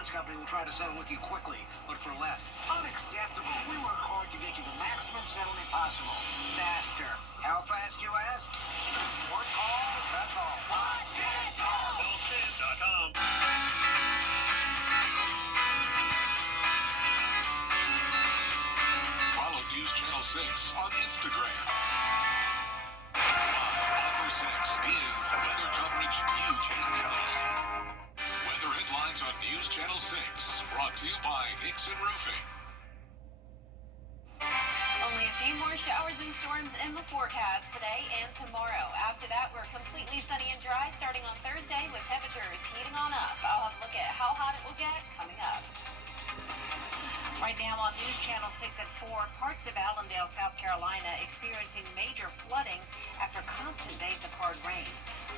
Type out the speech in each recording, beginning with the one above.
insurance company will try to settle with you quickly, but for less. Unacceptable. We work hard to get you the maximum settlement possible. Faster. How fast, you ask? One call, that's all. WJBF.com. Follow News Channel 6 on Instagram. 506 is weather coverage you can count on. Weather headlines on News Channel 6, brought to you by Nixon Roofing. Only a few more showers and storms in the forecast today and tomorrow. After that, we're completely sunny and dry starting on Thursday with temperatures heating on up. I'll have a look at how hot it will get coming up. Right now on News Channel 6 at 4, parts of Allendale, South Carolina experiencing major flooding after constant days of hard rain.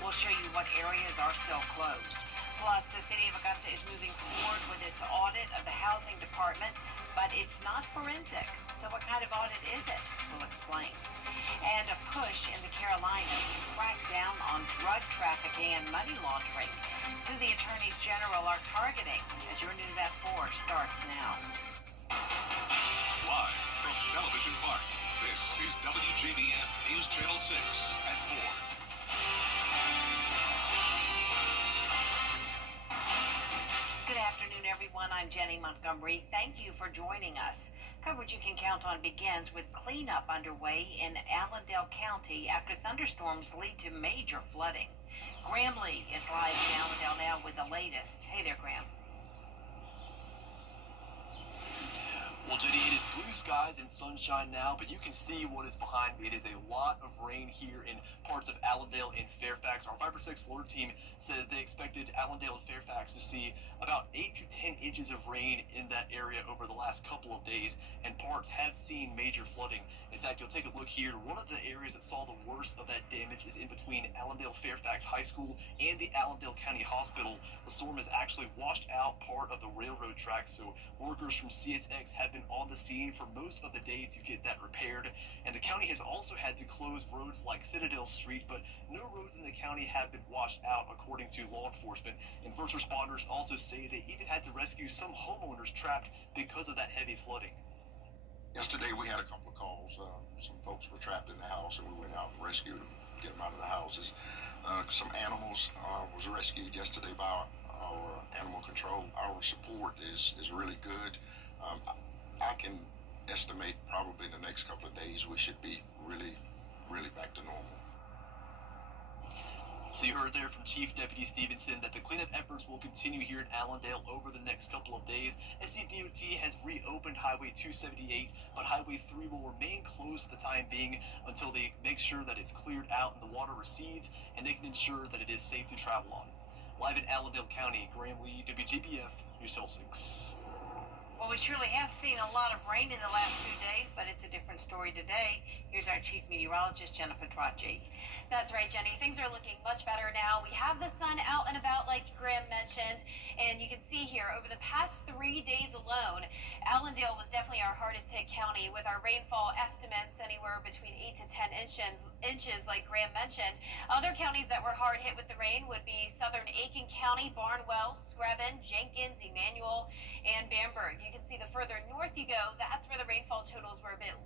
We'll show you what areas are still closed. Plus, the city of Augusta is moving forward with its audit of the housing department, but it's not forensic. So what kind of audit is it? We'll explain. And a push in the Carolinas to crack down on drug trafficking and money laundering. Who the attorneys general are targeting as your News at 4 starts now. Live from Television Park, this is WJBF News Channel 6 at 4. Good afternoon, everyone. I'm Jenny Montgomery. Thank you for joining us. Coverage you can count on begins with cleanup underway in Allendale County after thunderstorms lead to major flooding. Graham Lee is live in Allendale now with the latest. Hey there, Graham. Well, Jenny, it is blue skies and sunshine now, but you can see what is behind me. It is a lot of rain here in parts of Allendale and Fairfax. Our 5/6 alert team says they expected Allendale and Fairfax to see about 8 to 10 inches of rain in that area over the last couple of days, and parts have seen major flooding. In fact, you'll take a look here. One of the areas that saw the worst of that damage is in between Allendale Fairfax High School and the Allendale County Hospital. The storm has actually washed out part of the railroad tracks, so workers from CSX have been on the scene for most of the day to get that repaired. And the county has also had to close roads like Citadel Street, but no roads in the county have been washed out, according to law enforcement. And first responders also say they even had to rescue some homeowners trapped because of that heavy flooding. Yesterday we had a couple of calls. Some folks were trapped in the house, and we went out and rescued them, get them out of the houses. Some animals was rescued yesterday by our animal control. Our support is really good. I can estimate probably in the next couple of days we should be really back to normal. So you heard there from Chief Deputy Stevenson that the cleanup efforts will continue here in Allendale over the next couple of days. SCDOT has reopened Highway 278, but Highway 3 will remain closed for the time being until they make sure that it's cleared out and the water recedes, and they can ensure that it is safe to travel on. Live in Allendale County, Graham Lee, WJBF News Channel 6. Well, we surely have seen a lot of rain in the last few days, but it's a different story today. Here's our chief meteorologist, Jenna Petracci. That's right, Jenny. Things are looking much better now. We have the sun out and about, like Graham mentioned, and you can see here over the past 3 days alone, Allendale was definitely our hardest hit county with our rainfall estimates anywhere between 8 to 10 inches, like Graham mentioned. Other counties that were hard hit with the rain would be southern Aiken County, Barnwell, Screven, Jenkins, Emmanuel, and Bamberg. You can see the further north you go, that's where the rainfall totals were a bit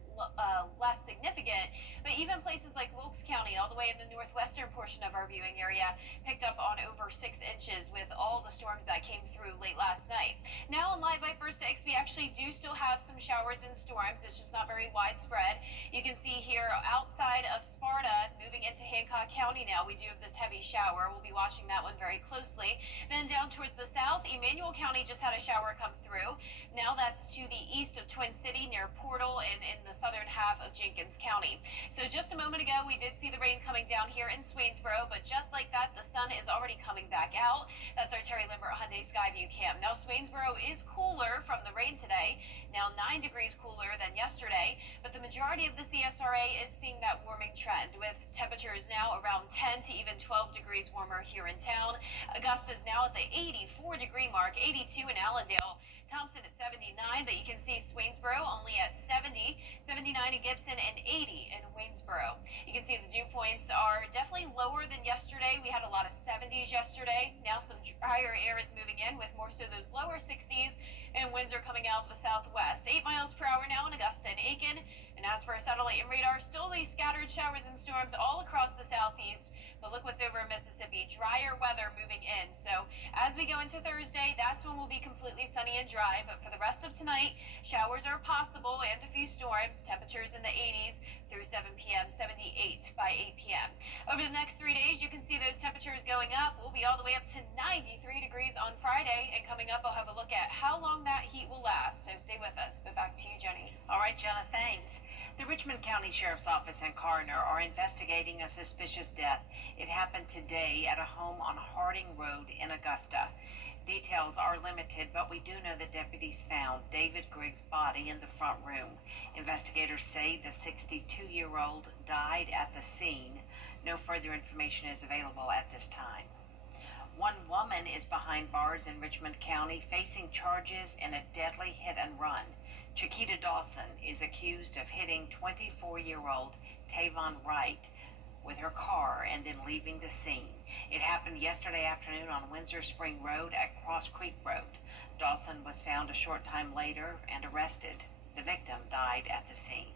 less significant. But even places like Wilkes County, all the way in the northwestern portion of our viewing area, picked up on over 6 inches with all the storms that came through late last night. Now on Live Viper 6, we actually do still have some showers and storms. It's just not very widespread. You can see here outside of Sparta, moving into Hancock County now, we do have this heavy shower. We'll be watching that one very closely. Then down towards the south, Emmanuel County just had a shower come through. Now that's to the east of Twin City near Portal and in the southern half of Jenkins County. So just a moment ago, we did see the rain coming down here in Swainsboro, but just like that, the sun is already coming back out. That's our Terry Limbert Hyundai Skyview cam. Now Swainsboro is cooler from the rain today, now 9 degrees cooler than yesterday, but the majority of the CSRA is seeing that warming trend with temperatures now around 10 to even 12 degrees warmer here in town. Augusta is now at the 84-degree mark, 82 in Allendale. Thompson at 79, but you can see Swainsboro only at 70, 79 in Gibson, and 80 in Waynesboro. You can see the dew points are definitely lower than yesterday. We had a lot of 70s yesterday. Now some drier air is moving in with more so those lower 60s, and winds are coming out of the southwest. 8 miles per hour now in Augusta and Aiken. And as for our satellite and radar, still these scattered showers and storms all across the southeast. But look what's over in Mississippi, drier weather moving in. So as we go into Thursday, that's when we'll be completely sunny and dry. But for the rest of tonight, showers are possible and a few storms. Temperatures in the 80s through 7 p.m., 78 by 8 p.m. Over the next 3 days, you can see those temperatures going up. We'll be all the way up to 93 degrees on Friday. And coming up, I'll have a look at how long that heat will last. So stay with us. But back to you, Jenny. All right, Jenna, thanks. The Richmond County Sheriff's Office and coroner are investigating a suspicious death. It happened today at a home on Harding Road in Augusta. Details are limited, but we do know that deputies found David Griggs' body in the front room. Investigators say the 62-year-old died at the scene. No further information is available at this time. One woman is behind bars in Richmond County facing charges in a deadly hit and run. Chiquita Dawson is accused of hitting 24-year-old Tavon Wright with her car and then leaving the scene. It happened yesterday afternoon on Windsor Spring Road at Cross Creek Road. Dawson was found a short time later and arrested. The victim died at the scene.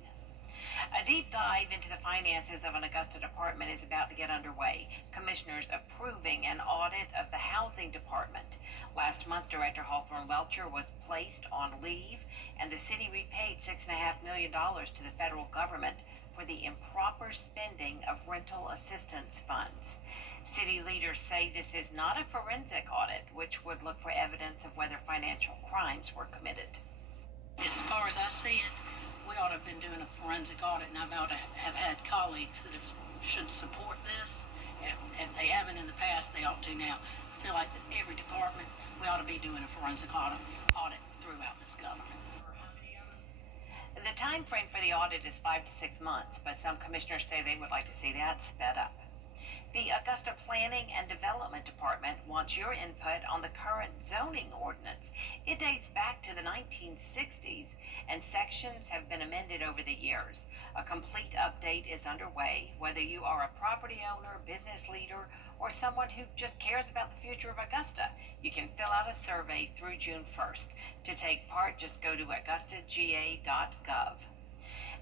A deep dive into the finances of an Augusta department is about to get underway. Commissioners approving an audit of the housing department. Last month, Director Hawthorne Welcher was placed on leave, and the city repaid $6.5 million to the federal government for the improper spending of rental assistance funds. City leaders say this is not a forensic audit, which would look for evidence of whether financial crimes were committed. As far as I see it, we ought to have been doing a forensic audit, and I ought to have had colleagues that should support this. If they haven't in the past, they ought to now. I feel like that every department, we ought to be doing a forensic audit throughout this government. The time frame for the audit is 5 to 6 months, but some commissioners say they would like to see that sped up. The Augusta Planning and Development Department wants your input on the current zoning ordinance. It dates back to the 1960s, and sections have been amended over the years. A complete update is underway, whether you are a property owner, business leader, or someone who just cares about the future of Augusta. You can fill out a survey through June 1st. To take part, just go to augustaga.gov.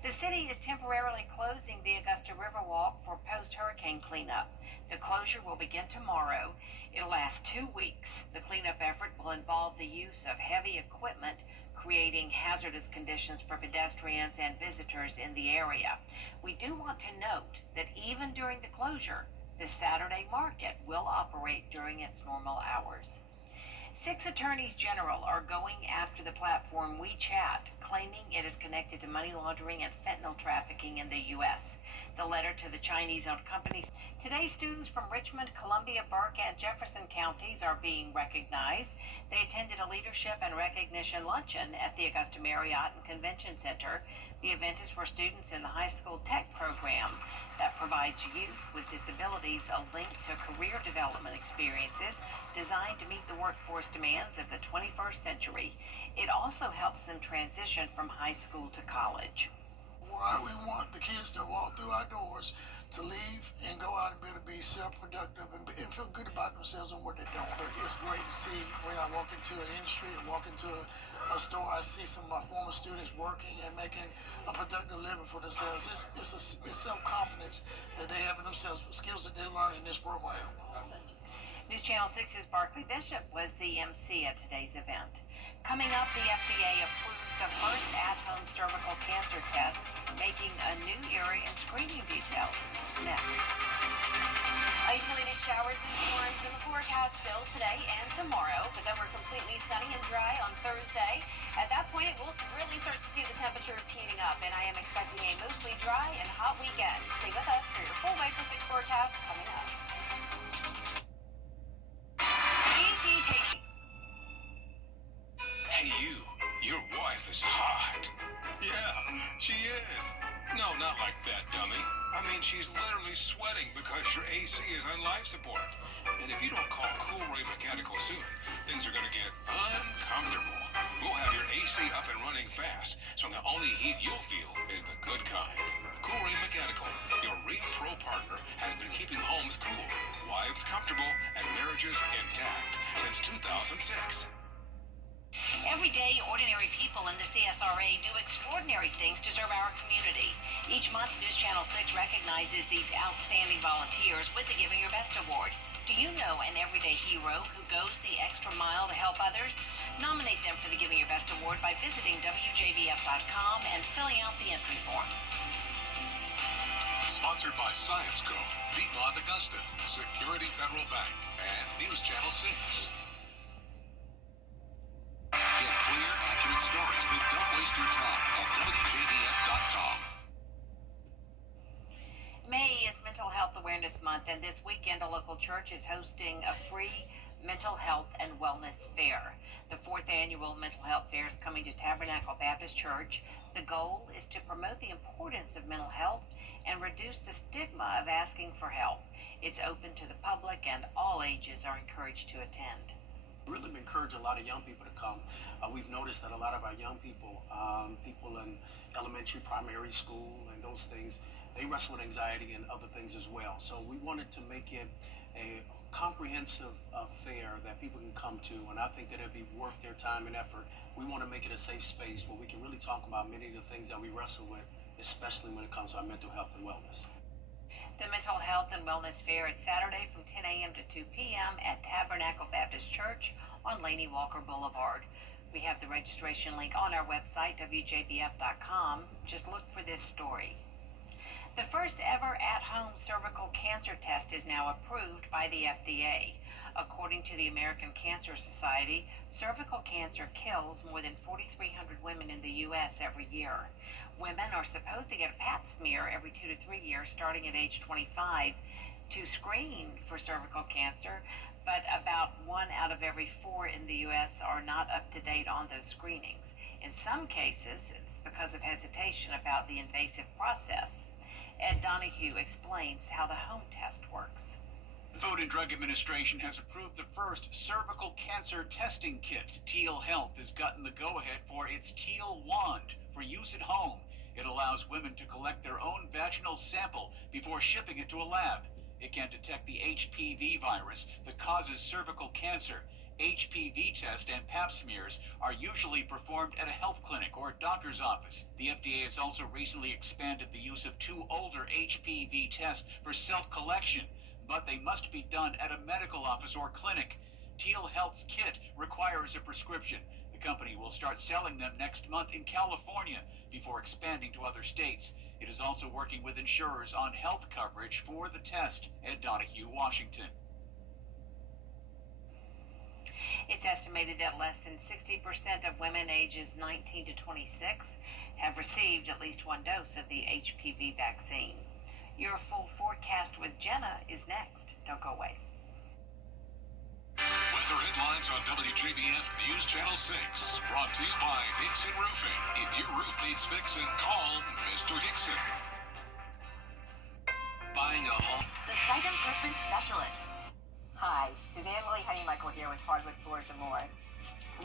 The city is temporarily closing the Augusta Riverwalk for post-hurricane cleanup. The closure will begin tomorrow. It'll last 2 weeks. The cleanup effort will involve the use of heavy equipment, creating hazardous conditions for pedestrians and visitors in the area. We do want to note that even during the closure, the Saturday market will operate during its normal hours. 6 attorneys general are going after the platform WeChat, claiming it is connected to money laundering and fentanyl trafficking in the U.S. The letter to the Chinese-owned companies. Today, students from Richmond, Columbia, Burke, and Jefferson counties are being recognized. They attended a leadership and recognition luncheon at the Augusta Marriott and Convention Center. The event is for students in the high school tech program that provides youth with disabilities a link to career development experiences designed to meet the workforce demands of the 21st century. It also helps them transition from high school to college. Why we want the kids to walk through our doors, to leave and go out and be able to be self-productive and feel good about themselves and what they're doing. But it's great to see when I walk into an industry or walk into a store, I see some of my former students working and making a productive living for themselves. It's self-confidence that they have in themselves, skills that they learn in this program. News Channel 6's Barclay Bishop was the MC at today's event. Coming up, the FDA approves the first at-home cervical cancer test, making a new era in screening details. Next. Isolated showers and storms in the forecast still today and tomorrow, but then we're completely sunny and dry on Thursday. At that point, we'll really start to see the temperatures heating up, and I am expecting a mostly dry and hot weekend. Stay with us for your full Weather 6 forecast coming up. Hey, your wife is hot. Yeah, she is. No, not like that, dummy. I mean, she's literally sweating because your AC is on life support. And if you don't call Cool Ray Mechanical soon, things are going to get uncomfortable. We'll have your AC up and running fast, so the only heat you'll feel is the good kind. Cool Ray Mechanical, your Ring Pro partner, has been keeping homes cool, wives comfortable, and marriages charges intact since 2006. Every day, ordinary people in the CSRA do extraordinary things to serve our community. Each month, News Channel 6 recognizes these outstanding volunteers with the Giving Your Best Award. Do you know an everyday hero who goes the extra mile to help others? Nominate them for the Giving Your Best Award by visiting WJBF.com and filling out the entry form. Sponsored by Science Co., Piedmont Augusta, Security Federal Bank, and News Channel 6. Get clear, accurate stories that don't waste your time at WJBF.com. May is Mental Health Awareness Month, and this weekend a local church is hosting a free mental health and wellness fair. The 4th annual mental health fair is coming to Tabernacle Baptist Church. The goal is to promote the importance of mental health and reduce the stigma of asking for help. It's open to the public, and all ages are encouraged to attend. Really encourage a lot of young people to come. We've noticed that a lot of our young people, people in elementary, primary school, and those things, they wrestle with anxiety and other things as well. So we wanted to make it a comprehensive fair that people can come to, and I think that it'd be worth their time and effort. We want to make it a safe space where we can really talk about many of the things that we wrestle with, especially when it comes to our mental health and wellness. The Mental Health and Wellness Fair is Saturday from 10 a.m. to 2 p.m. at Tabernacle Baptist Church on Laney Walker Boulevard. We have the registration link on our website, WJBF.com. Just look for this story. The first ever at-home cervical cancer test is now approved by the FDA. According to the American Cancer Society, cervical cancer kills more than 4,300 women in the U.S. every year. Women are supposed to get a pap smear every 2 to 3 years, starting at age 25, to screen for cervical cancer, but about 1 out of every 4 in the U.S. are not up to date on those screenings. In some cases, it's because of hesitation about the invasive process. Ed Donahue explains how the home test works. The Food and Drug Administration has approved the first cervical cancer testing kit. Teal Health has gotten the go-ahead for its Teal Wand for use at home. It allows women to collect their own vaginal sample before shipping it to a lab. It can detect the HPV virus that causes cervical cancer. HPV test and pap smears are usually performed at a health clinic or doctor's office. The FDA has also recently expanded the use of 2 older HPV tests for self-collection, but they must be done at a medical office or clinic. Teal Health's kit requires a prescription. The company will start selling them next month in California before expanding to other states. It is also working with insurers on health coverage for the test. Ed Donahue, Washington. It's estimated that less than 60% of women ages 19 to 26 have received at least 1 dose of the HPV vaccine. Your full forecast with Jenna is next. Don't go away. Weather headlines on WJBF News Channel 6. Brought to you by Hickson Roofing. If your roof needs fixing, call Mr. Hickson. Buying a home. The Site Improvement Specialists. Hi, Suzanne Lily Honeymichael here with Hardwood Floors and More.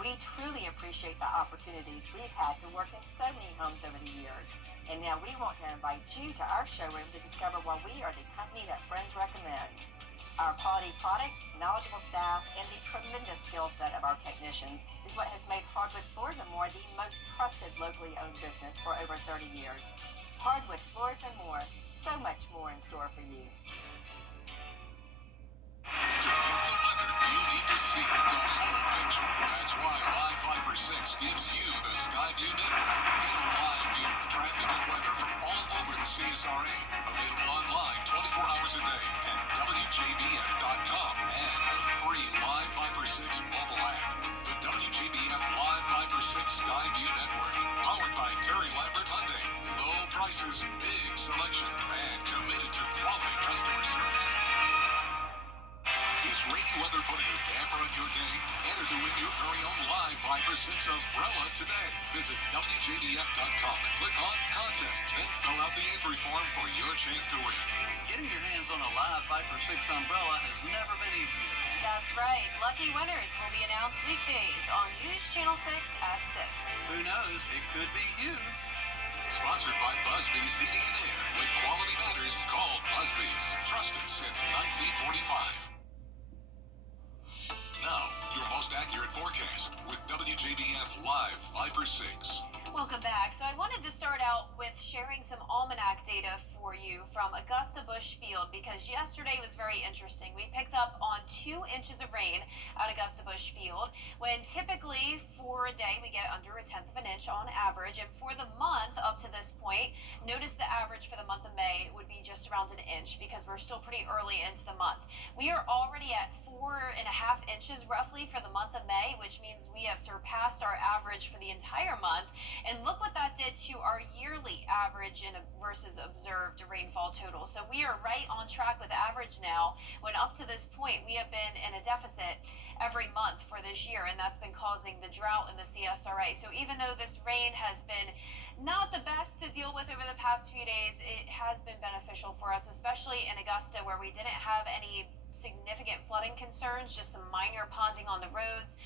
We truly appreciate the opportunities we've had to work in so many homes over the years. And now we want to invite you to our showroom to discover why we are the company that friends recommend. Our quality products, knowledgeable staff, and the tremendous skill set of our technicians is what has made Hardwood Floors and More the most trusted locally owned business for over 30 years. Hardwood Floors and More, so much more in store for you. To get the weather, you need to see the whole picture. That's why Live Fiber 6 gives you the Skyview network. Get a live view of traffic and weather from all over the CSRA. Available online 24 hours a day at WJBF.com and the free Live Fiber 6 mobile app. The WJBF Live Fiber 6 Skyview network. Powered by Terry Lambert Hyundai. Low prices, big selection, and committed to quality customer service. Is rainy weather putting a damper on your day? Enter to win your very own Live Fiber 6 umbrella today. Visit WJBF.com and click on Contest. Then fill out the entry form for your chance to win. Getting your hands on a Live Fiber 6 umbrella has never been easier. That's right. Lucky winners will be announced weekdays on News Channel 6 at 6. Who knows? It could be you. Sponsored by Busby's Heating and Air. When quality matters, call Busby's. Trusted since 1945. WJBF Live, Viper 6. Welcome back. So I wanted to start out with sharing some almanac data for you from Augusta Busch Field because yesterday was very interesting. We picked up on 2 inches of rain at Augusta Busch Field when typically for a day we get under 1/10 of an inch on average. And for the month up to this point, notice the average for the month of May would be just around 1 inch because we're still pretty early into the month. We are already at 4.5 inches roughly for the month of May, which means we have surpassed our average for the entire month. And look what that did to our yearly average versus observed rainfall total. So we are right on track with average now, when up to this point we have been in a deficit every month for this year, and that's been causing the drought in the CSRA. So even though this rain has been not the best to deal with over the past few days, it has been beneficial for us, especially in Augusta where we didn't have any significant flooding concerns, just some minor ponding on the roads.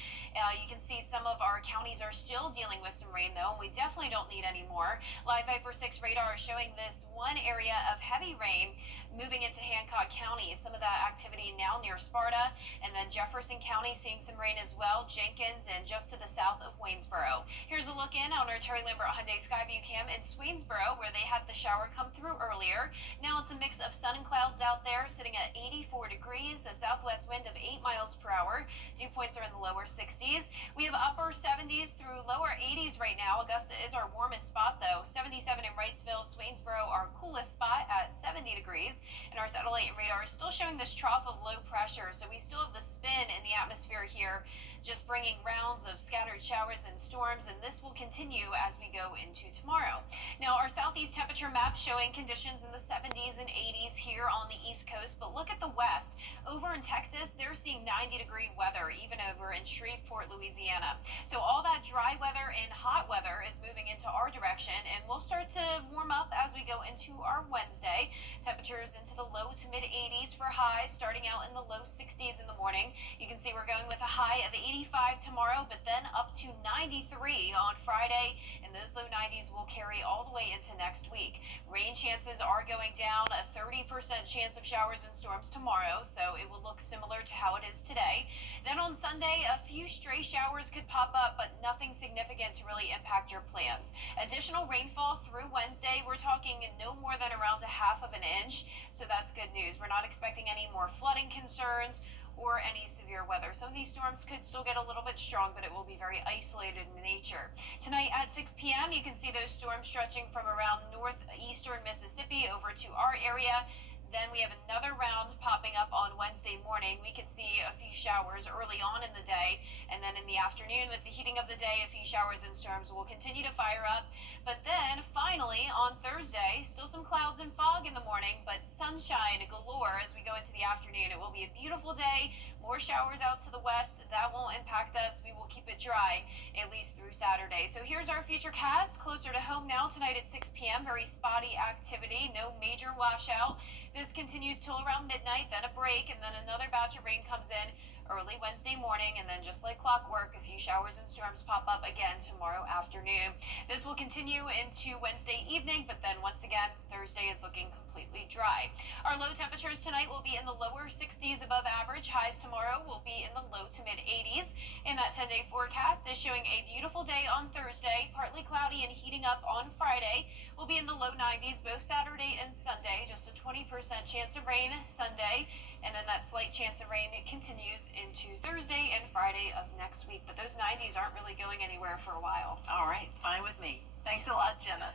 You can see some of our counties are still dealing with some rain though, and we definitely don't need any more. Live Viper 6 radar is showing this one area of heavy rain moving into Hancock County. Some of that activity now near Sparta, and then Jefferson County seeing some rain as well, Jenkins, and just to the south of Waynesboro. Here's a look in on our Terry Lambert Hyundai Skyview cam in Swainsboro, where they had the shower come through earlier. Now it's a mix of sun and clouds out there, sitting at 84 degrees, a southwest wind of 8 miles per hour. Dew points are in the lower 60s. We have upper 70s through lower 80s right now. Augusta is our warmest spot though. 77 in Wrightsville, Swainsboro our coolest spot at 70 degrees. And our satellite and radar is still showing this trough of low pressure, so we still have the spin in the atmosphere here, just bringing rounds of scattered showers and storms, and this will continue as we go into tomorrow. Now our southeast temperature map showing conditions in the 70s and 80s here on the east coast, but look at the west. Over in Texas, they're seeing 90-degree weather, even over in Shreveport, Louisiana. So all that dry weather and hot weather is moving into our direction, and we'll start to warm up as we go into our Wednesday. Temperatures into the low to mid 80s for highs, starting out in the low 60s in the morning. You can see we're going with a high of 85 tomorrow, but then up to 93 on Friday, and those low 90s will carry all the way into next week. Rain chances are going down, a 30% chance of showers and storms tomorrow, so it will look similar to how it is today. Then on Sunday, a few stray showers could pop up, but nothing significant to really impact your plans. Additional rainfall through Wednesday, we're talking no more than around 1/2 of an inch, so that's good news. We're not expecting any more flooding concerns or any severe weather. Some of these storms could still get a little bit strong, but it will be very isolated in nature. Tonight at 6 p.m., you can see those storms stretching from around northeastern Mississippi over to our area. Then we have another round popping up on Wednesday morning. We could see a few showers early on in the day, and then in the afternoon with the heating of the day, a few showers and storms will continue to fire up. But then finally on Thursday, still some clouds and fog in the morning, but sunshine galore as we go into the afternoon. It will be a beautiful day, more showers out to the west. That won't impact us. We will keep it dry at least through Saturday. So here's our futurecast closer to home now tonight at 6 p.m. Very spotty activity, no major washout. This continues till around midnight, then a break, and then another batch of rain comes in early Wednesday morning, and then just like clockwork, a few showers and storms pop up again tomorrow afternoon. This will continue into Wednesday evening, but then once again, Thursday is looking completely dry. Our low temperatures tonight will be in the lower 60s above average. Highs tomorrow will be in the low to mid 80s. And that 10-day forecast is showing a beautiful day on Thursday, partly cloudy and heating up on Friday. We'll be in the low 90s both Saturday and Sunday, just a 20% chance of rain Sunday, and then that slight chance of rain continues into Thursday and Friday of next week. But those 90s aren't really going anywhere for a while. All right, fine with me. Thanks a lot, Jenna.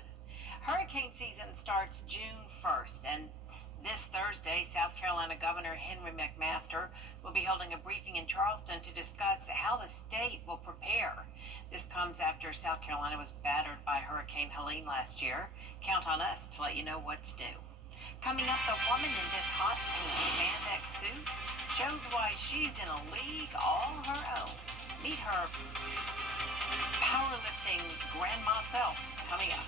Hurricane season starts June 1st, and this Thursday, South Carolina Governor Henry McMaster will be holding a briefing in Charleston to discuss how the state will prepare. This comes after South Carolina was battered by Hurricane Helene last year. Count on us to let you know what to do. Coming up, the woman in this hot pink spandex suit shows why she's in a league all her own. Meet her powerlifting grandma self coming up.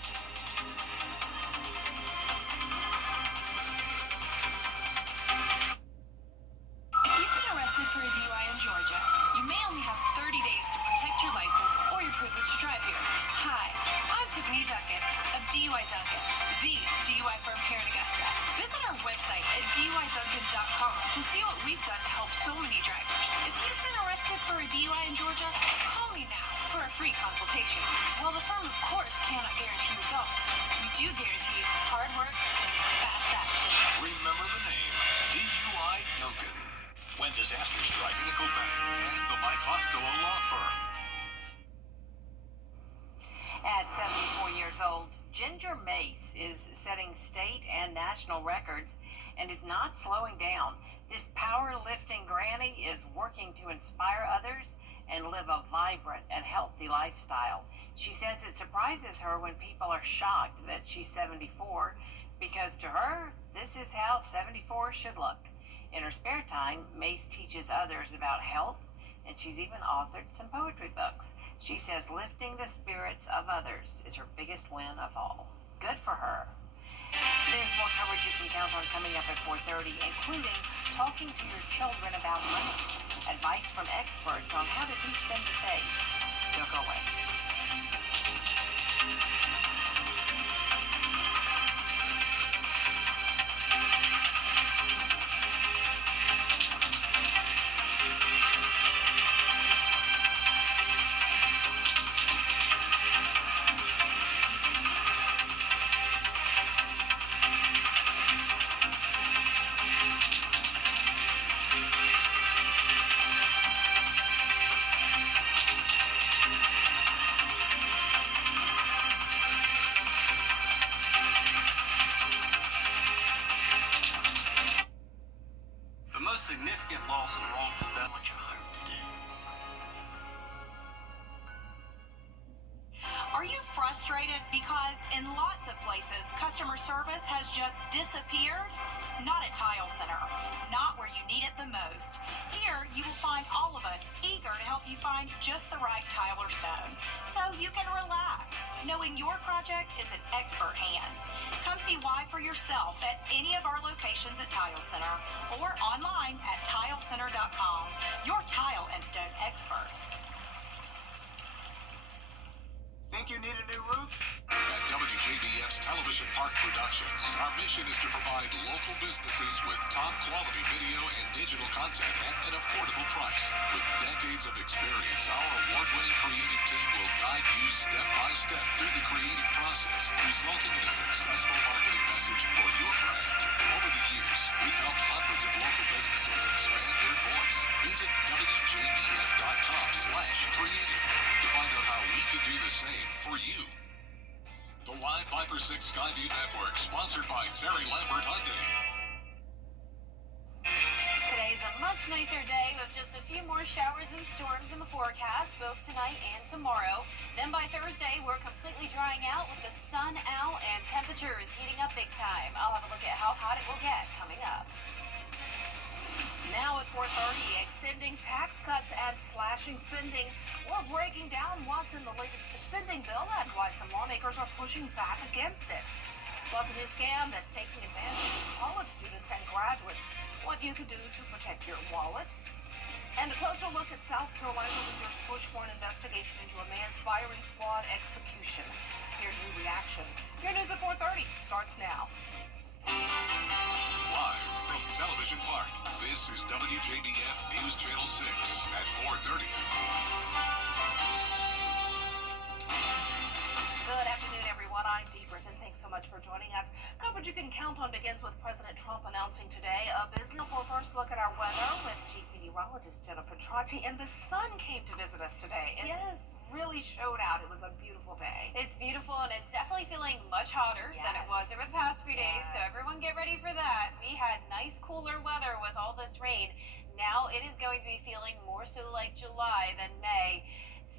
If you've been arrested for a DUI in Georgia, you may only have 30 days to protect your license or your privilege to drive here. Hi, I'm Tiffany Duckett of DUI Duncan, the DUI firm here in Augusta. Visit our website at DUIDuncan.com to see what we've done to help so many drivers. If you've been arrested for a DUI in Georgia, call me now. for a free consultation. While the firm, of course, cannot guarantee results, we do guarantee hard work and fast action. Remember the name, DUI Duncan. When disasters strike, Pinnacle Bank and the Mike Costello Law Firm. At 74 years old, Ginger Mace is setting state and national records and is not slowing down. This powerlifting granny is working to inspire others and live a vibrant and healthy lifestyle. She says it surprises her when people are shocked that she's 74, because to her, this is how 74 should look. In her spare time, Mace teaches others about health, and she's even authored some poetry books. She says lifting the spirits of others is her biggest win of all. Good for her. There's more coverage you can count on coming up at 4:30, including talking to your children about money, advice from experts on how to teach them to save. Don't go away. Significant loss of wrongful death. What you hope to do. Are you frustrated because in lots of places customer service has just disappeared? Not at Tile Center. Not where you need it the most. Here you will find all of us eager to help you find just the right tile or stone, so you can relax, knowing your project is in expert hands. Come see why for yourself at any of our locations at Tile Center or online at tilecenter.com. Your tile and stone experts. Think you need a new roof? At WJBF's Television Park Productions, our mission is to provide local businesses with top quality video and digital content at an affordable price. With decades of experience, our award-winning creative team will guide you step by step through the creative process, resulting in a successful marketing message for your brand. Over the years, we've helped hundreds of local businesses expand their voice. Visit WJBF.com/creative to find out how we can do the same for you. The Live Viper 6 Skyview Network, sponsored by Terry Lambert Hyundai. Today's a much nicer day with just a few more showers and storms in the forecast, both tonight and tomorrow. Then by Thursday, we're completely drying out with the sun out and temperatures heating up big time. I'll have a look at how hot it will get coming up. Now at 4:30, extending tax cuts and slashing spending. We're breaking down what's in the latest spending bill and why some lawmakers are pushing back against it. Plus, a new scam that's taking advantage of college students and graduates. What you can do to protect your wallet. And a closer look at South Carolina leaders' push for an investigation into a man's firing squad execution. Here's new reaction. Your news at 4:30 starts now. Live from Television Park, this is WJBF News Channel 6 at 4:30. Good afternoon, everyone. I'm Dee Griffin. Thanks so much for joining us. Coverage you can count on begins with President Trump announcing today a business. For a first look at our weather with Chief Meteorologist Jenna Petracci, and the sun came to visit us today. Yes. Really showed out. It was a beautiful day. It's beautiful, and it's definitely feeling much hotter than it was over the past few days, so everyone get ready for that. We had nice cooler weather with all this rain. Now it is going to be feeling more so like July than May,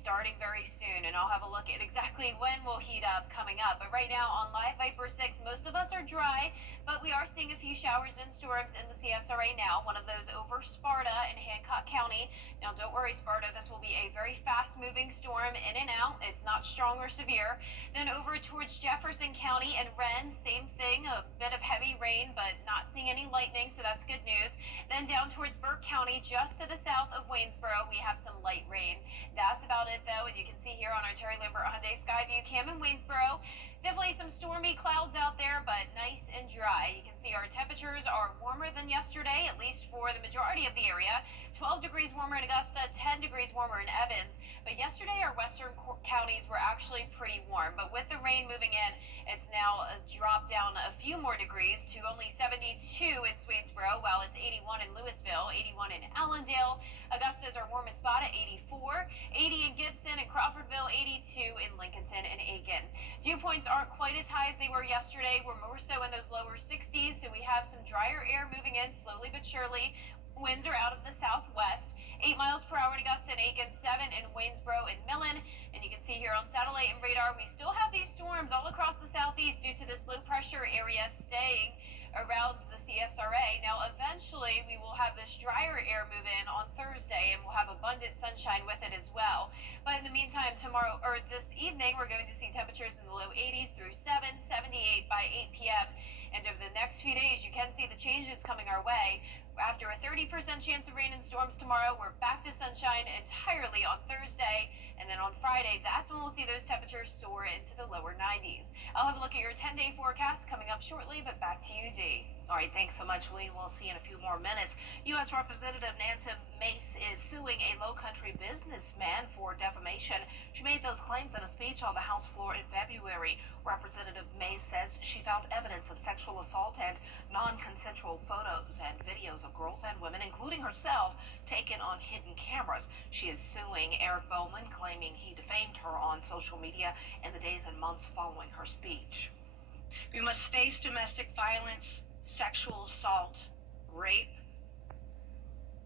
starting very soon, and I'll have a look at exactly when we'll heat up coming up. But right now on Live Viper 6, most of us are dry, but we are seeing a few showers and storms in the CSRA now, one of those over Sparta in Hancock County. Now don't worry, Sparta, this will be a very fast-moving storm in and out. It's not strong or severe. Then over towards Jefferson County and Wren, same thing, a bit of heavy rain, but not seeing any lightning, so that's good news. Then down towards Burke County, just to the south of Waynesboro, we have some light rain. That's about it, though, and you can see here on our Terry Lambert Hyundai Skyview cam in Waynesboro, definitely some stormy clouds out there, but nice and dry. You can see our temperatures are warmer than yesterday, at least for the majority of the area. 12 degrees warmer in Augusta, 10 degrees warmer in Evans. But yesterday, our western counties were actually pretty warm. But with the rain moving in, it's now dropped down a few more degrees to only 72 in Swainsboro, while it's 81 in Louisville, 81 in Allendale. Augusta is our warmest spot at 84, 80 in Gibson and Crawfordville, 82 in Lincolnton and Aiken. Dew points aren't quite as high as they were yesterday. We're more so in those lower 60s, so we have some drier air moving in slowly but surely. Winds are out of the southwest. 8 miles per hour in Augusta and Aiken, 7 in Waynesboro and Millen. And you can see here on satellite and radar, we still have these storms all across the southeast due to this low pressure area staying around the CSRA. Now, eventually, we will have this drier air move in on Thursday, and we'll have abundant sunshine with it as well. But in the meantime, tomorrow, or this evening, we're going to see temperatures in the low 80s through 78 by 8 p.m. And over the next few days, you can see the changes coming our way. After a 30% chance of rain and storms tomorrow, we're back to sunshine entirely on Thursday. And then on Friday, that's when we'll see those temperatures soar into the lower 90s. I'll have a look at your 10-day forecast coming up shortly, but back to you, Dee. All right, thanks so much. We will see in a few more minutes. U.S. Representative Nancy Mace is suing a Low-Country businessman for defamation. She made those claims in a speech on the House floor in February. Representative Mace says she found evidence of sexual assault and non-consensual photos and videos of girls and women, including herself, taken on hidden cameras. She is suing Eric Bowman, claiming he defamed her on social media in the days and months following her speech. We must face domestic violence, sexual assault, rape,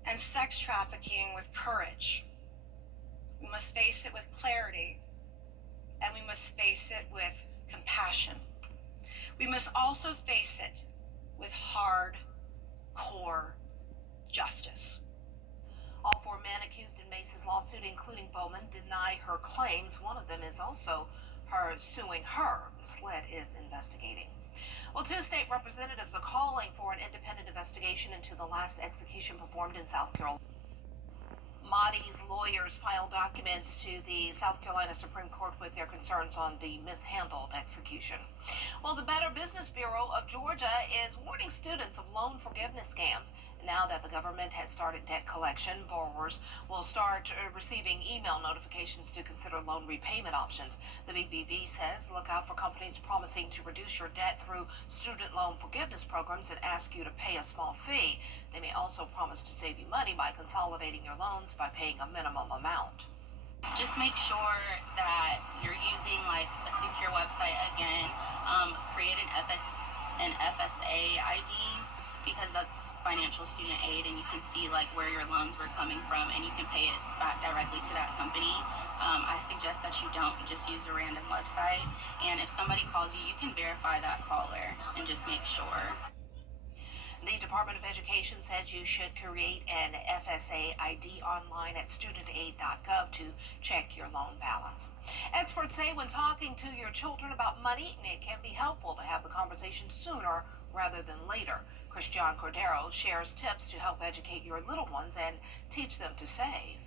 and sex trafficking with courage. We must face it with clarity, and we must face it with compassion. We must also face it with hard-core justice. All 4 men accused in Mace's lawsuit, including Bowman, deny her claims. One of them is also her suing her. SLED is investigating. Well, 2 state representatives are calling for an independent investigation into the last execution performed in South Carolina. Mahdi's lawyers filed documents to the South Carolina Supreme Court with their concerns on the mishandled execution. Well, the Better Business Bureau of Georgia is warning students of loan forgiveness scams. Now that the government has started debt collection, borrowers will start receiving email notifications to consider loan repayment options. The BBB says look out for companies promising to reduce your debt through student loan forgiveness programs and ask you to pay a small fee. They may also promise to save you money by consolidating your loans by paying a minimum amount. Just make sure that you're using like a secure website again. Create an FSA ID, because that's financial student aid, and you can see like where your loans were coming from, and you can pay it back directly to that company. I suggest that you don't just use a random website, and if somebody calls you, you can verify that caller and just make sure. The Department of Education says you should create an FSA ID online at studentaid.gov to check your loan balance. Experts say when talking to your children about money, it can be helpful to have the conversation sooner rather than later. Christian Cordero shares tips to help educate your little ones and teach them to save.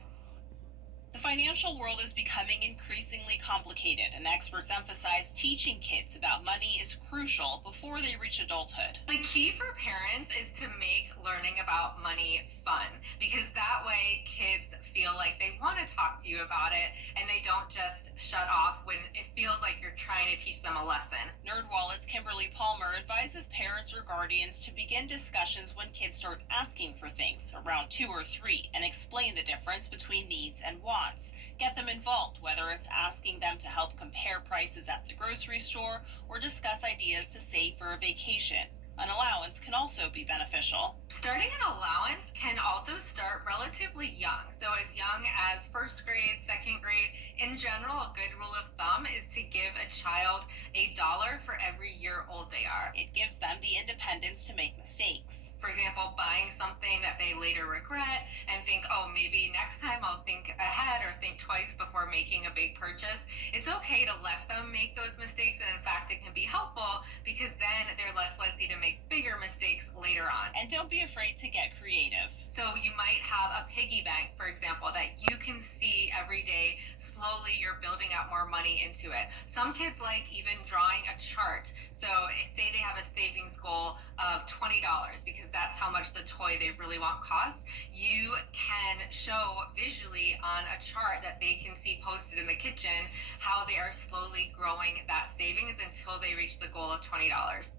The financial world is becoming increasingly complicated, and experts emphasize teaching kids about money is crucial before they reach adulthood. The key for parents is to make learning about money fun, because that way kids feel like they want to talk to you about it and they don't just shut off when it feels like you're trying to teach them a lesson. NerdWallet's Kimberly Palmer advises parents or guardians to begin discussions when kids start asking for things around 2 or 3 and explain the difference between needs and wants. Get them involved, whether it's asking them to help compare prices at the grocery store or discuss ideas to save for a vacation. An allowance can also be beneficial. Starting an allowance can also start relatively young. So as young as first grade, second grade. In general, a good rule of thumb is to give a child $1 for every year old they are. It gives them the independence to make mistakes. For example, buying something that they later regret and think, oh, maybe next time I'll think ahead or think twice before making a big purchase. It's okay to let them make those mistakes, and in fact, it can be helpful because then they're less likely to make bigger mistakes later on. And don't be afraid to get creative. So you might have a piggy bank, for example, that you can see every day. Slowly, you're building out more money into it. Some kids like even drawing a chart. So say they have a savings goal of $20 because that's how much the toy they really want costs. You can show visually on a chart that they can see posted in the kitchen how they are slowly growing that savings until they reach the goal of $20.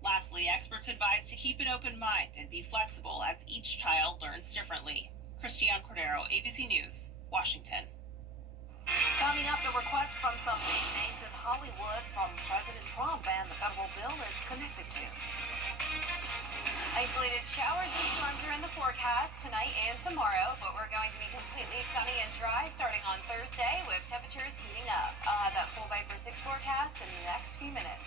Lastly, experts advise to keep an open mind and be flexible as each child learns differently. Christiane Cordero, ABC News, Washington. Coming up, the request from some big names in Hollywood from President Trump and the federal bill it's connected to. Isolated showers and storms are in the forecast tonight and tomorrow, but we're going to be completely sunny and dry starting on Thursday with temperatures heating up. I'll have that full Viper 6 forecast in the next few minutes.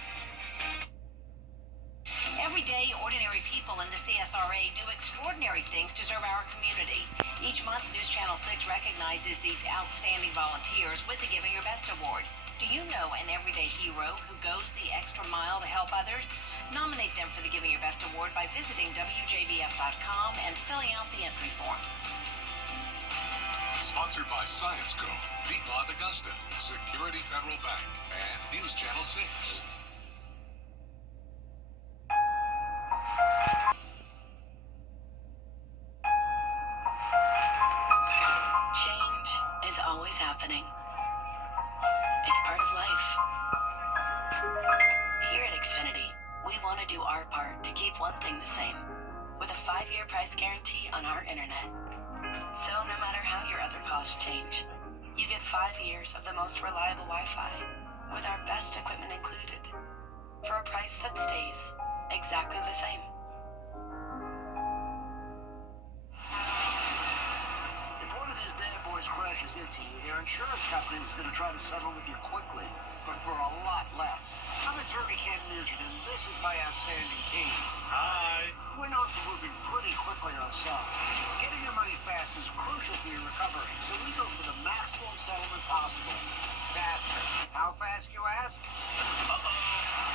Every day, ordinary people in the CSRA do extraordinary things to serve our community. Each month, News Channel 6 recognizes these outstanding volunteers with the Giving Your Best Award. Do you know an everyday hero who goes the extra mile to help others? Nominate them for the Giving Your Best Award by visiting WJBF.com and filling out the entry form. Sponsored by Science Co., Piedmont Augusta, Security Federal Bank, and News Channel 6. Change is always happening. It's part of life. Here at Xfinity, we want to do our part to keep one thing the same, with a 5-year price guarantee on our internet. So no matter how your other costs change, you get 5 years of the most reliable Wi-Fi, with our best equipment included, for a price that stays exactly the same. If one of these bad boys crashes into you, their insurance company is going to try to settle with you quickly, but for a lot less. I'm attorney Ken Nugent, and this is my outstanding team. Hi. We're known for moving pretty quickly ourselves. Getting your money fast is crucial for your recovery, so we go for the maximum settlement possible. Faster. How fast, you ask?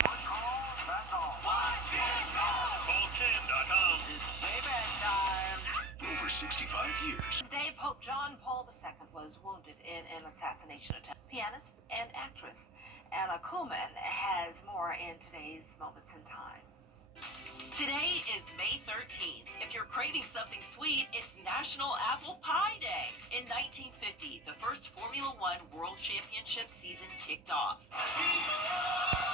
One call, that's all. Call Ken.com. It's payback time. Over 65 years. Today, Pope John Paul II was wounded in an assassination attempt. Pianist and actress Anna Kuhlman has more in today's Moments in Time. Today is May 13th. If you're craving something sweet, it's National Apple Pie Day. In 1950, the first Formula One World Championship season kicked off.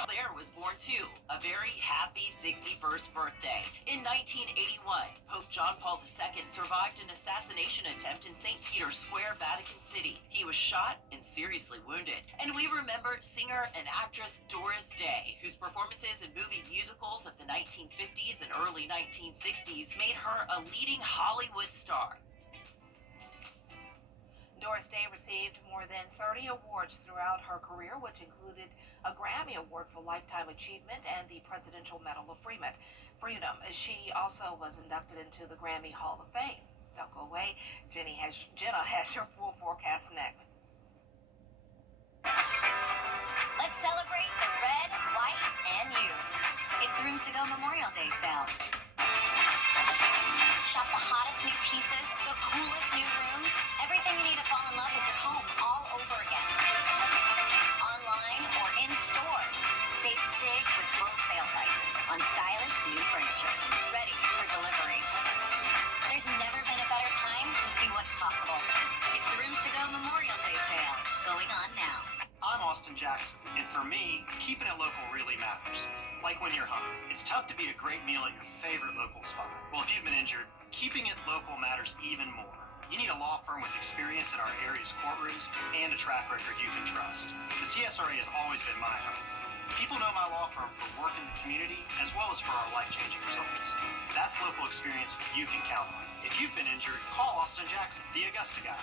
Blair was born too, a very happy 61st birthday. In 1981, Pope John Paul II survived an assassination attempt in St. Peter's Square, Vatican City. He was shot and seriously wounded. And we remember singer and actress Doris Day, whose performances in movie musicals of the 1950s and early 1960s made her a leading Hollywood star. Doris Day received more than 30 awards throughout her career, which included a Grammy Award for Lifetime Achievement and the Presidential Medal of Freedom. She also was inducted into the Grammy Hall of Fame. Don't go away. Jenna has your full forecast next. Let's celebrate the red, white, and you. It's the Rooms to Go Memorial Day sale. Shop the hottest new pieces, the coolest new rooms, everything you need to fall in love with your home all over again. Online or in store. Save big with low sale prices on stylish new furniture. Ready for delivery. There's never been a better time to see what's possible. It's the Rooms to Go Memorial Day sale going on now. I'm Austin Jackson, and for me, keeping it local really matters. Like when you're hungry, it's tough to beat a great meal at your favorite local spot. Well, if you've been injured, keeping it local matters even more. You need a law firm with experience in our area's courtrooms and a track record you can trust. The CSRA has always been my home. People know my law firm for work in the community as well as for our life-changing results. That's local experience you can count on. If you've been injured, call Austin Jackson, the Augusta guy,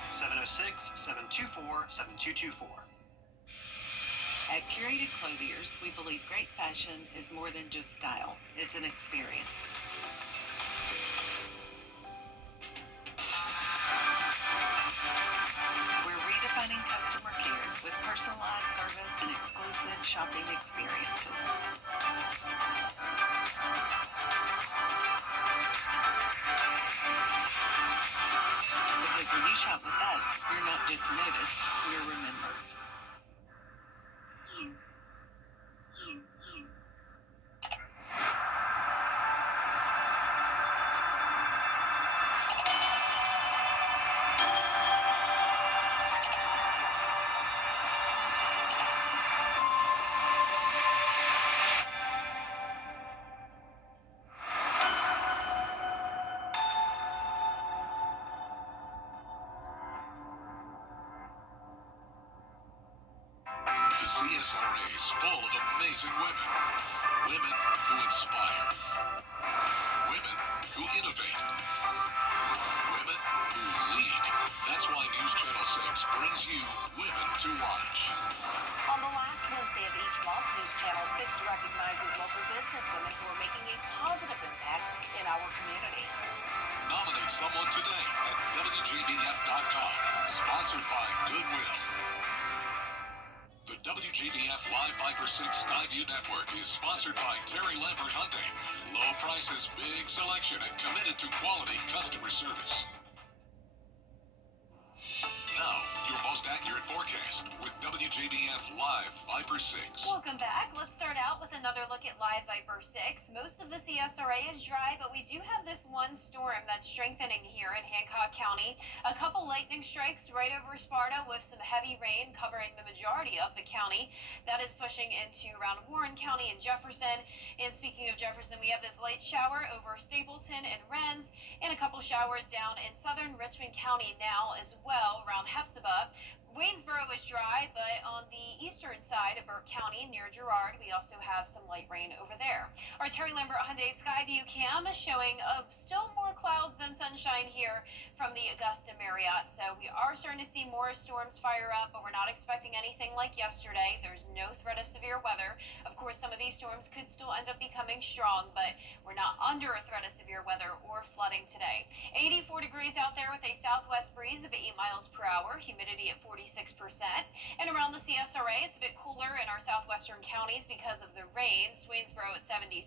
706-724-7224. At Curated Clothiers, we believe great fashion is more than just style. It's an experience. We're redefining customer care with personalized service and exclusive shopping experiences. Because when you shop with us, you're not just noticed, you're remembered. CSRA is full of amazing women. Women who inspire. Women who innovate. Women who lead. That's why News Channel 6 brings you Women to Watch. On the last Wednesday of each month, News Channel 6 recognizes local businesswomen who are making a positive impact in our community. Nominate someone today at WJBF.com. Sponsored by Goodwill. The WJBF Live Viper 6 Skyview Network is sponsored by Terry Lambert Hyundai. Low prices, big selection, and committed to quality customer service. Now, your most accurate forecast with WJBF Live Viper 6. Welcome back. Let's start out with another look at Live Viper 6. Most of the CSRA is dry, but we do have this one storm that's strengthening here in Hancock County. A couple lightning strikes right over Sparta with some heavy rain covering the majority of the county. That is pushing into around Warren County and Jefferson. And speaking of Jefferson, we have this light shower over Stapleton and Rennes, and a couple showers down in southern Richmond County now as well, around Hepzibah. Waynesboro is dry, but on the eastern side of Burke County near Girard, we also have some light rain over there. Our Terry Lambert Hyundai Skyview cam is showing still more clouds than sunshine here from the Augusta Marriott. So we are starting to see more storms fire up, but we're not expecting anything like yesterday. There's no threat of severe weather. Of course, some of these storms could still end up becoming strong, but we're not under a threat of severe weather or flooding today. 84 degrees out there with a southwest breeze of 8 miles per hour, humidity at 46%. And around the CSRA, it's a bit cooler in our southwestern counties because of the rain. Swainsboro at 73,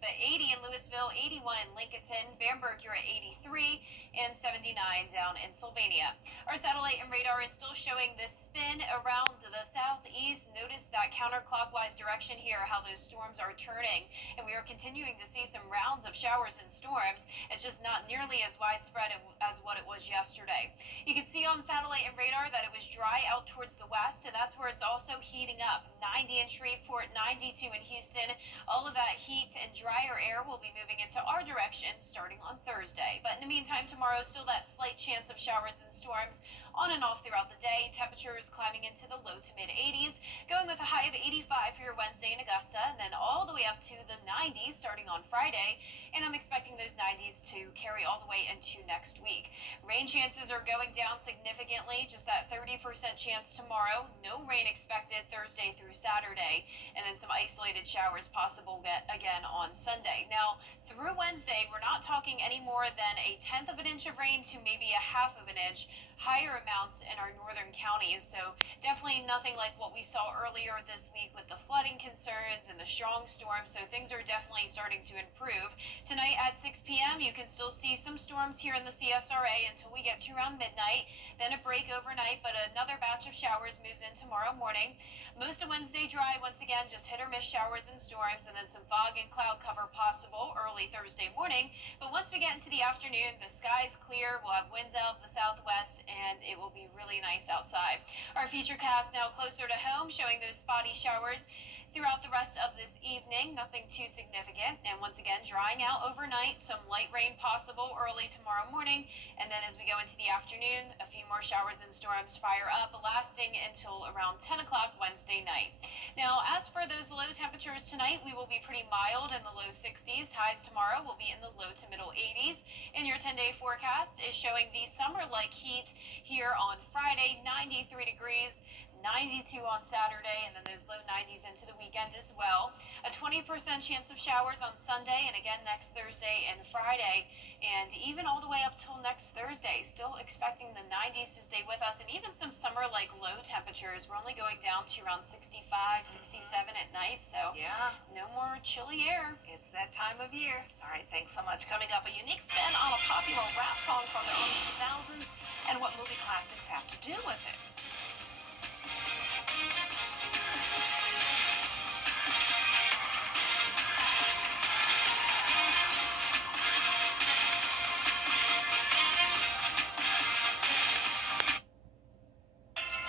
but 80 in Louisville, 81 in Lincolnton, Bamberg, you're at 83, and 79 down in Sylvania. Our satellite and radar is still showing this spin around the southeast. Notice that counterclockwise direction here, how those storms are turning, and we are continuing to see some rounds of showers and storms. It's just not nearly as widespread as what it was yesterday. You can see on satellite and radar that it was dry out towards the west, and that's where it's also heating up. 90 in Shreveport, 92 in Houston. All of that heat and drier air will be moving into our direction starting on Thursday. But in the meantime, tomorrow, still that slight chance of showers and storms on and off throughout the day. Temperatures climbing into the low to mid 80s, going with a high of 85 for your Wednesday in Augusta, and then all the way up to the 90s starting on Friday. And I'm expecting those 90s to carry all the way into next week. Rain chances are going down significantly, just that 30% chance tomorrow. No rain expected Thursday through Saturday, and then some isolated showers possible again on Sunday. Now, through Wednesday, we're not talking any more than a 1/10 of an inch of rain to maybe a 1/2 of an inch. Higher amounts in our northern counties, so definitely nothing like what we saw earlier this week with the flooding concerns and the strong storms. So things are definitely starting to improve. Tonight at 6 p.m. you can still see some storms here in the CSRA until we get to around midnight, then a break overnight, but another batch of showers moves in tomorrow morning. Most of Wednesday dry, once again, just hit or miss showers and storms, and then some fog and cloud cover possible early Thursday morning. But once we get into the afternoon, the sky's clear, we'll have winds out of the southwest, and it will be really nice outside. Our feature cast now closer to home, showing those spotty showers throughout the rest of this evening. Nothing too significant, and once again drying out overnight. Some light rain possible early tomorrow morning, and then as we go into the afternoon, a few more showers and storms fire up, lasting until around 10 o'clock Wednesday night. Now, as for those low temperatures tonight, we will be pretty mild in the low 60s. Highs tomorrow will be in the low to middle 80s. And your 10-day forecast is showing the summer-like heat here on Friday, 93 degrees. 92 on Saturday, and then those low 90s into the weekend as well. A 20% chance of showers on Sunday, and again next Thursday and Friday, and even all the way up till next Thursday. Still expecting the 90s to stay with us, and even some summer-like low temperatures. We're only going down to around 65, 67 at night, so yeah, no more chilly air. It's that time of year. All right, thanks so much. Coming up, a unique spin on a popular rap song from the early 2000s, and what movie classics have to do with it.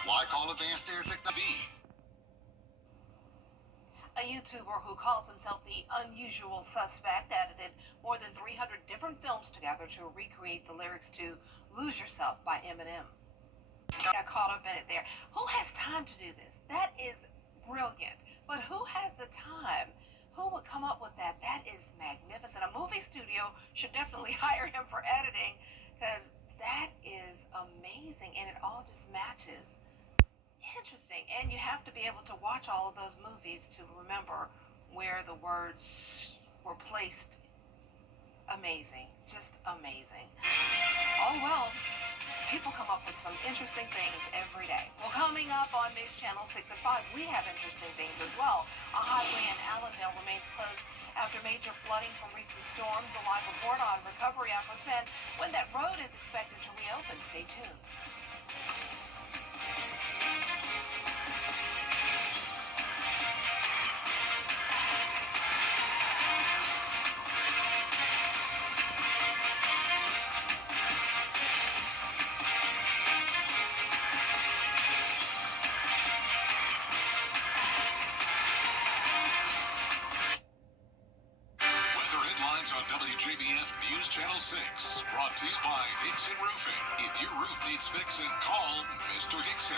Why call advanced air technology? A YouTuber who calls himself the Unusual Suspect edited more than 300 different films together to recreate the lyrics to Lose Yourself by Eminem. Got caught up in it there. Who has time to do this? That is brilliant. But who has the time? Who would come up with that? That is magnificent. A movie studio should definitely hire him for editing because that is amazing and it all just matches. Interesting. And you have to be able to watch all of those movies to remember where the words were placed. Amazing. Just amazing. Oh, well. People come up with some interesting things every day. Well, coming up on News Channel 6 at 5, we have interesting things as well. A highway in Allendale remains closed after major flooding from recent storms. A live report on recovery efforts and when that road is expected to reopen. Stay tuned. On WJBF News Channel 6, brought to you by Hickson Roofing. If your roof needs fixing, call Mr. Hickson.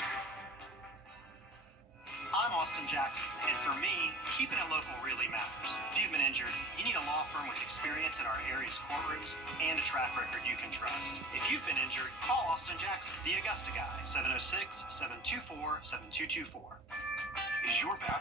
I'm Austin Jackson, and for me, keeping it local really matters. If you've been injured, you need a law firm with experience in our area's courtrooms and a track record you can trust. If you've been injured, call Austin Jackson, the Augusta guy, 706-724-7224. Is your bathroom